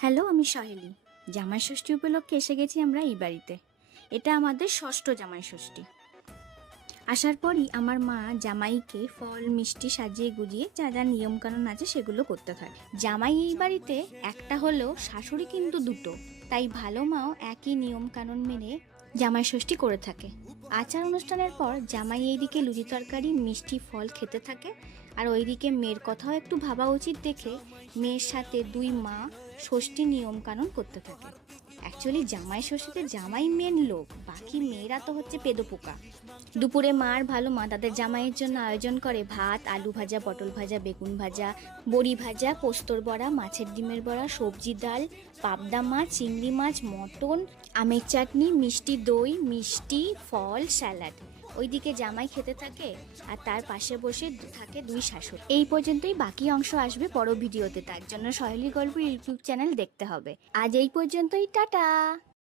Hello, আমি সহেলি। জামাই ষষ্ঠী উপলক্ষে এসে গেছি আমরা এই বাড়িতে। এটা আমাদের ষষ্ঠ জামাই ষষ্ঠী। আসার পরই আমার মা জামাইকে ফল মিষ্টি সাজিয়ে গুজিয়ে যা যা নিয়মকানুন আছে সেগুলো করতে থাকে। জামাই এই বাড়িতে একটা হলেও শাশুড়ি কিন্তু দুটো, তাই ভালো মাও একই নিয়মকানুন মেনে জামাই ষষ্ঠী করে থাকে। আচার অনুষ্ঠানের পর জামাই এইদিকে লুচি তরকারি মিষ্টি ফল খেতে থাকে, আর ওইদিকে মেয়ের কথাও একটু ভাবা উচিত দেখে মেয়ের সাথে দুই মা ষষ্ঠী নিয়মকানুন করতে থাকে। অ্যাকচুয়ালি জামাই ষষ্ঠীতে জামাই মেন লোক, বাকি মেয়েরা তো হচ্ছে পেদোপোকা। দুপুরে মার ভালো মা তাদের জামাইয়ের জন্য আয়োজন করে ভাত, আলু ভাজা, পটল ভাজা, বেগুন ভাজা, বড়ি ভাজা, পোস্তর বড়া, মাছের ডিমের বড়া, সবজি ডাল, পাবদা মাছ, চিংড়ি মাছ, মটন, আমের চাটনি, মিষ্টি দই, মিষ্টি ফল, স্যালাড। ওইদিকে জামাই খেতে থাকে আর তার পাশে বসে থাকে দুই শাশুড়ি। এই পর্যন্তই, বাকি অংশ আসবে পর ভিডিওতে, তার জন্য সহেলি গল্প ইউটিউব চ্যানেল দেখতে হবে। আজ এই পর্যন্তই, টাটা।